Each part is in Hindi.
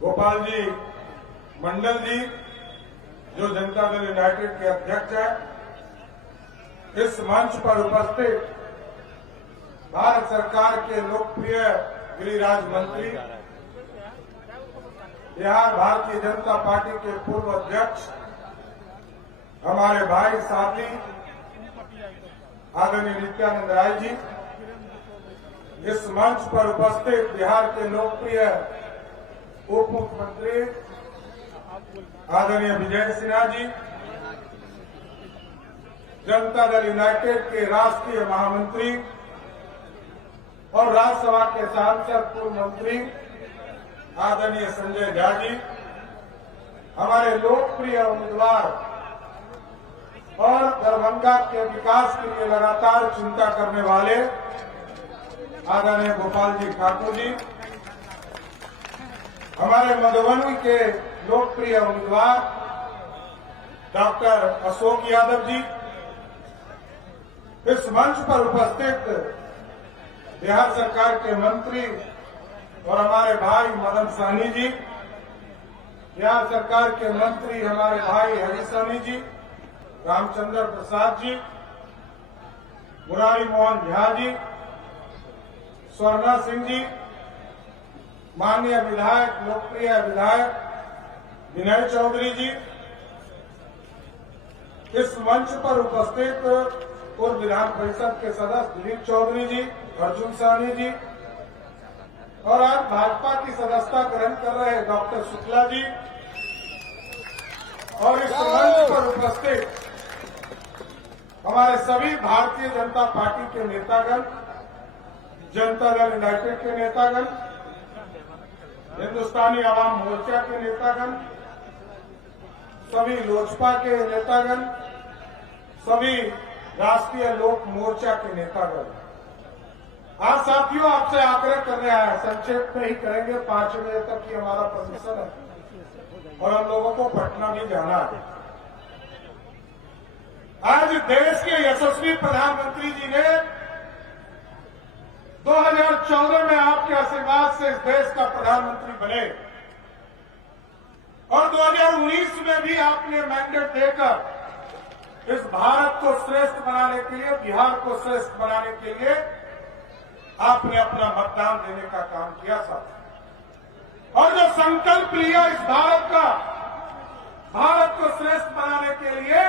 गोपाल जी मंडल जी जो जनता दल यूनाइटेड के अध्यक्ष हैं, इस मंच पर उपस्थित भारत सरकार के लोकप्रिय गिरिराज मंत्री, बिहार भारतीय जनता पार्टी के पूर्व अध्यक्ष, हमारे भाई साथी आदरणीय नित्यानंद राय जी, इस मंच पर उपस्थित बिहार के लोकप्रिय उप मुख्यमंत्री आदरणीय विजय सिन्हा जी, जनता दल यूनाइटेड के राष्ट्रीय महामंत्री और राज्यसभा के सांसद पूर्व मंत्री आदरणीय संजय झा जी, हमारे लोकप्रिय उम्मीदवार और दरभंगा के विकास के लिए लगातार चिंता करने वाले आदरणीय गोपाल जी ठाकुर जी, हमारे मधुबनी के लोकप्रिय उम्मीदवार डॉक्टर अशोक यादव जी, इस मंच पर उपस्थित बिहार सरकार के मंत्री और हमारे भाई मदन सहनी जी, बिहार सरकार के मंत्री हमारे भाई हरि सहनी जी, रामचंद्र प्रसाद जी, मुरारी मोहन झा जी, स्वर्णा सिंह जी, माननीय विधायक लोकप्रिय विधायक विनय चौधरी जी, इस मंच पर उपस्थित पूर्व विधान परिषद के सदस्य दिलीप चौधरी जी, अर्जुन साहनी जी और आज भाजपा की सदस्यता ग्रहण कर रहे डॉक्टर शुक्ला जी और इस मंच पर उपस्थित हमारे सभी भारतीय जनता पार्टी के नेतागण, जनता दल यूनाइटेड के नेतागण, हिंदुस्तानी आवाम मोर्चा के नेतागण, सभी लोजपा के नेतागण, सभी राष्ट्रीय लोक मोर्चा के नेतागण, आज साथियों आपसे आग्रह कर रहे हैं, संक्षेप में ही करेंगे, 5 बजे तक ही हमारा परमिशन है और हम लोगों को पटना भी जाना है। आज देश के यशस्वी प्रधानमंत्री जी ने 2014 में आपके आशीर्वाद से इस देश का प्रधानमंत्री बने और 2019 में भी आपने मैंडेट देकर इस भारत को श्रेष्ठ बनाने के लिए, बिहार को श्रेष्ठ बनाने के लिए आपने अपना मतदान देने का काम किया साथ और जो संकल्प लिया इस भारत का, भारत को श्रेष्ठ बनाने के लिए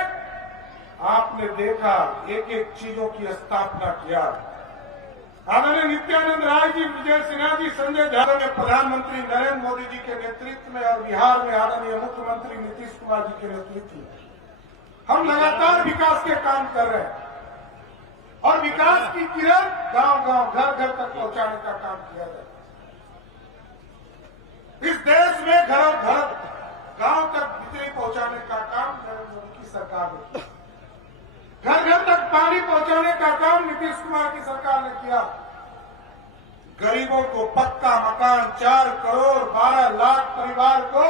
आपने देखा एक एक चीजों की स्थापना किया। आदरणीय नित्यानंद राय जी, विजय सिन्हा जी, संजय झा ने प्रधानमंत्री नरेंद्र मोदी जी के नेतृत्व में और बिहार में आदरणीय मुख्यमंत्री नीतीश कुमार जी के नेतृत्व में हम लगातार विकास के काम कर रहे हैं और विकास की किरण गांव-गांव, घर-घर तक पहुंचाने का काम किया जाए। इस देश में घर-घर, गांव तक बिजली पहुंचाने का काम नरेंद्र मोदी की सरकार ने, घर-घर तक पानी पहुंचाने का काम नीतीश कुमार की सरकार ने किया। गरीबों को पक्का मकान, 4 करोड़ 12 लाख परिवार को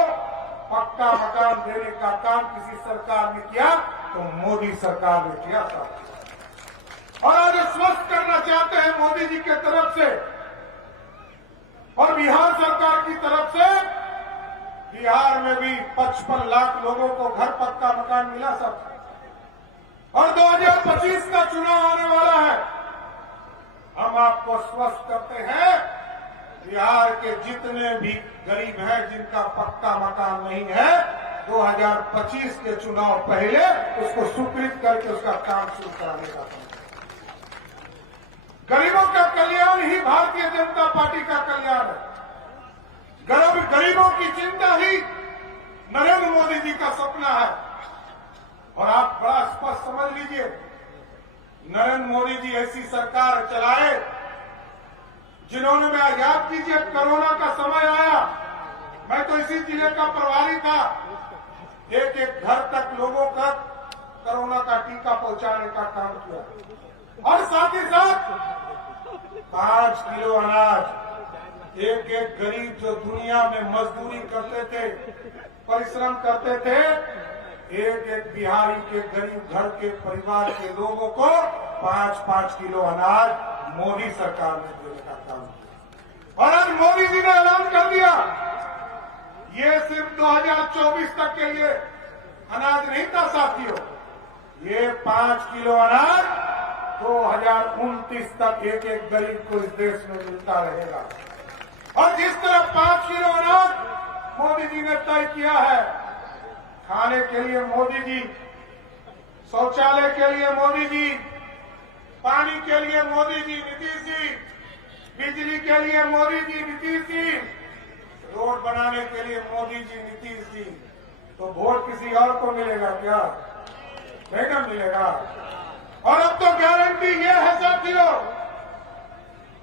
पक्का मकान देने का काम किसी सरकार ने किया तो मोदी सरकार ने किया था। और आज स्वस्थ करना चाहते हैं मोदी जी के तरफ से और बिहार सरकार की तरफ से बिहार में भी 55 लाख लोगों को घर पक्का मकान मिला सब। और 2025 का चुनाव आने वाला है, हम आपको स्वस्थ करते हैं बिहार के जितने भी गरीब हैं जिनका पक्का मकान नहीं है, 2025 के चुनाव पहले उसको स्वीकृत करके उसका काम शुरू कराने का काम। गरीबों का कल्याण ही भारतीय जनता पार्टी का कल्याण है। गरीबों की चिंता ही नरेंद्र मोदी जी का सपना है और आप बड़ा स्पष्ट समझ लीजिए, नरेंद्र मोदी जी ऐसी सरकार चलाए जिन्होंने, मैं याद कीजिए कोरोना का समय आया, मैं तो इसी जिले का प्रभारी था, एक एक घर तक लोगों तक कोरोना का टीका पहुंचाने का काम किया और साथ ही साथ 5 किलो अनाज एक एक गरीब जो दुनिया में मजदूरी करते थे, परिश्रम करते थे, एक एक बिहारी के गरीब घर के परिवार के लोगों को 5-5 किलो अनाज मोदी सरकार ने देने का काम किया। और आज मोदी जी ने ऐलान कर दिया ये सिर्फ 2024 तक के लिए अनाज नहीं था साथियों, ये 5 किलो अनाज 2029 तक एक एक गरीब को इस देश में मिलता रहेगा। और जिस तरह 5 किलो अनाज मोदी जी ने तय किया है, खाने के लिए मोदी जी, शौचालय के लिए मोदी जी, पानी के लिए मोदी जी नीतीश जी, बिजली के लिए मोदी जी नीतीश जी, रोड बनाने के लिए मोदी जी नीतीश जी, तो वोट किसी और को मिलेगा क्या? नहीं ना मिलेगा। और अब तो गारंटी ये है साथियों,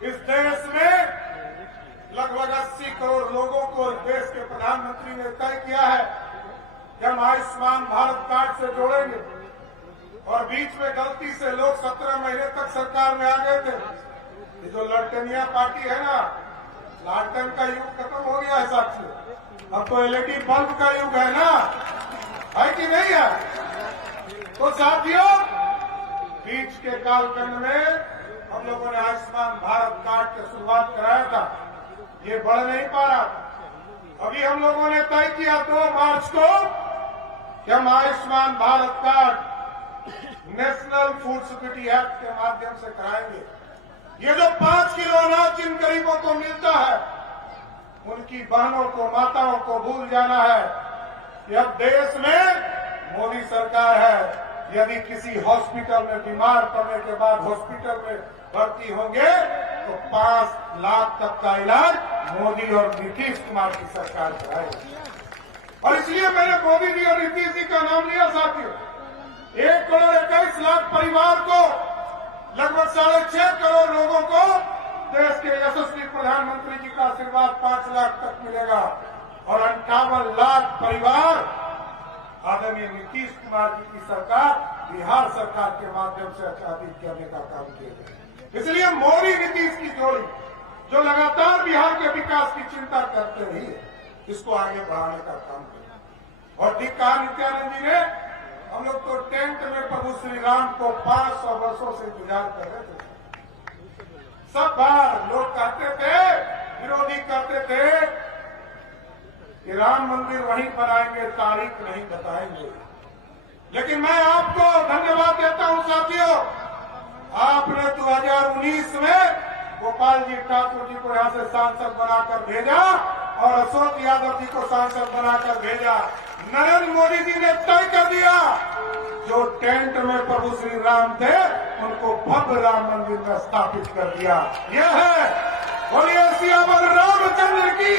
इस देश में लगभग 80 करोड़ लोगों को देश के प्रधानमंत्री ने तय किया है कि हम आयुष्मान भारत कार्ड से जोड़ेंगे। और बीच में गलती से लोग 17 महीने तक सरकार में आ गए थे। ये जो ललटेनिया पार्टी है ना, लालटेन का युग खत्म हो गया है साथियों, अब तो एलईडी बल्ब का युग है ना, है कि नहीं है? तो साथियों, बीच के कालखंड में हम लोगों ने आयुष्मान भारत कार्ड की शुरुआत कराया था, ये बढ़ नहीं पा रहा था। अभी हम लोगों ने तय किया 2 मार्च को कि हम Ayushman Bharat card national food security act के माध्यम से कराएंगे। ये जो 5 किलो अनाज जिन गरीबों को मिलता है, उनकी बहनों को, माताओं को भूल जाना है कि अब देश में मोदी सरकार है। यदि किसी हॉस्पिटल में बीमार पड़ने के बाद हॉस्पिटल में भर्ती होंगे तो 5 लाख तक का इलाज मोदी और नीतीश कुमार की सरकार कराएगी। और इसलिए मैंने मोदी जी और नीतीश जी का नाम लिया साथियों। 1,21,00,000 परिवार को, लगभग 6.5 करोड़ लोगों को देश के यशस्वी प्रधानमंत्री जी का आशीर्वाद 5 लाख तक मिलेगा। और 58 लाख परिवार आदरणीय नीतीश कुमार जी की सरकार, बिहार सरकार के माध्यम से आच्छादित करने का काम किया। इसलिए मोदी नीतीश की जोड़ी जो लगातार बिहार के विकास की चिंता करते रही है, इसको आगे बढ़ाने का काम किया। और ठीक कहा नित्यानंद जी ने, हम लोग तो टेंट में प्रभु श्री राम को 500 वर्षों से इंतजार कर रहे थे। सब बार लोग कहते थे, विरोधी कहते थे कि राम मंदिर वहीं बनाएंगे, तारीख नहीं बताएंगे। लेकिन मैं आपको धन्यवाद देता हूं साथियों, आपने 2019 में गोपाल जी ठाकुर जी को यहां से सांसद बनाकर भेजा और अशोक यादव जी को सांसद बनाकर भेजा। नरेंद्र मोदी जी ने तय कर दिया, जो टेंट में प्रभु श्री राम थे उनको भव्य राम मंदिर में स्थापित कर दिया। यह है, बोलिए सियावर रामचंद्र की।